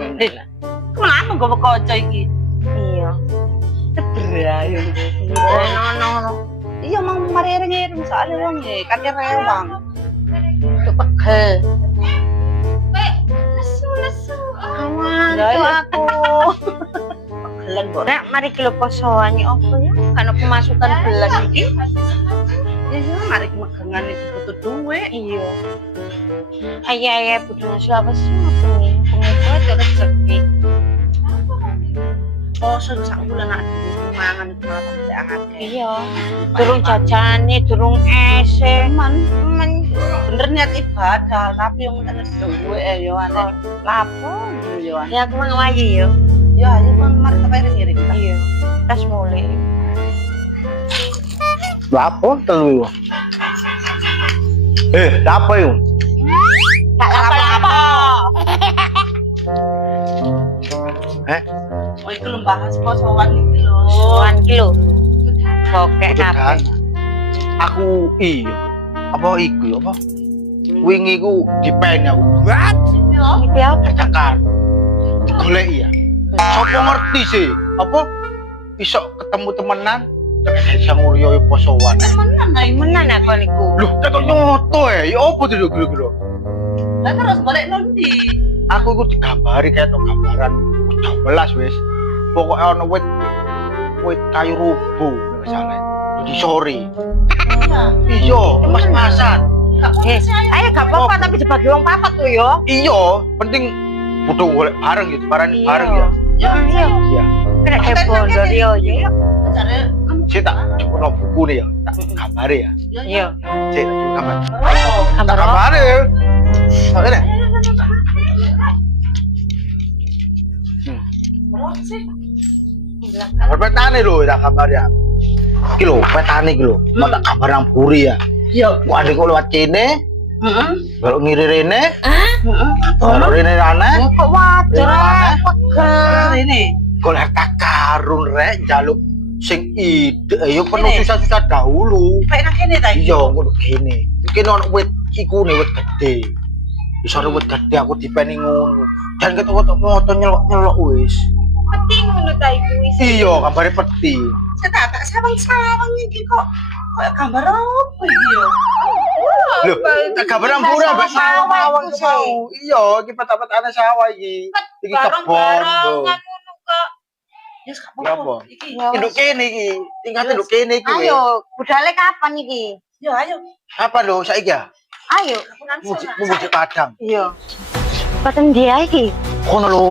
Kenapa gue kocok iki? Iya. Berayu. No. Iya mau mari ngirim soalnya wong e kan rewang. Untuk pegel. Lesu. Aman tuh aku. Pegelan kok. Rek, mari kilo posoan ya apa ya? Karena pemasukan bulan iki. Iya, mari megangan itu butuh duit. Iya. Ayah butuh nasi apa sih ngapain? Pengusaha rezeki. Oh, sudah sak bulan nak mangan itu malah tak anget. Iya. Durung jajane, durung ese. Man, Men bener niat ibadah, tapi yang ada duit yo aneh. Lapo yo aneh. ya aku mang wayi yo. Ya, ayo kan mari kita ngirim kita. Iya. Tas mulai. Lapo telu. Apa yun? Tak apa-apa. Oh, itu lho bahas posoan iki lho. 1 kilo. Oke, kabeh. Aku iya. Apa iku apa? Wingi ku dipen aku. Iki apa? Kecakar. Digoleki ya. Sopo ngerti sih? Apa iso ketemu temenan terus sang uryo posoan. Temenan ae. Menan aku niku. Loh, ketok nyoto ya opo tuh kira-kira? Lah terus balik nanti. Aku iku digambari kayak gambaran 12 wis. Pokoke ana wit kayu rubuh nek salah. Jadi sore. Iya. Iya, mas-masan. Ayo gak apa-apa tapi dibagi wong papat tuh yo. Iya, penting butuh golek bareng gitu, bareng ya. Ya, iya. Iya. Kena kebondor yo yo. Cari Saya tak coba buku nih ya, tak gambari ya. Yo. Saya tak gambar. Gambar Tak gambari. Tak ada. Petani lho, tak gambar ya. Iki lho, petani iki lho. Mau tak gambar nang buri ya. Iya. Wah, adek kok lewat kene, Heeh. kalau ngiri rene, Heeh. kalau rene rane, Kok wajar pegel. Ini. golek tak karun rek jaluk sing ide ya penuh Ini. susah-susah dahulu. Kayak nang kene ta iki. Iya ngono kene. Iki ono wit iku ne wit gede. Iso wit gede aku dipeni ngono. Dan ketok-ketok moto nyelok-nyelok wis. Peti ngono ta iku wis. Iya, gambare peti. Saya tak sawang-sawang iki kok gambar apa iki yo? Lho, gambar ambura mbak sawang sawang. Iya, iki petak-petane sawah iki. Iki kebon. Barang-barang ngono kok. Ya sak Ya apa? apa? Iki. Induk kene iki. Tingkat induk kene iki. wis. Ayo, budale kapan iki? Yo ayo. Apa lho saiki ya? Ayo. Kapunan Muji padang. Iya. Kapan dia iki? Kono lho.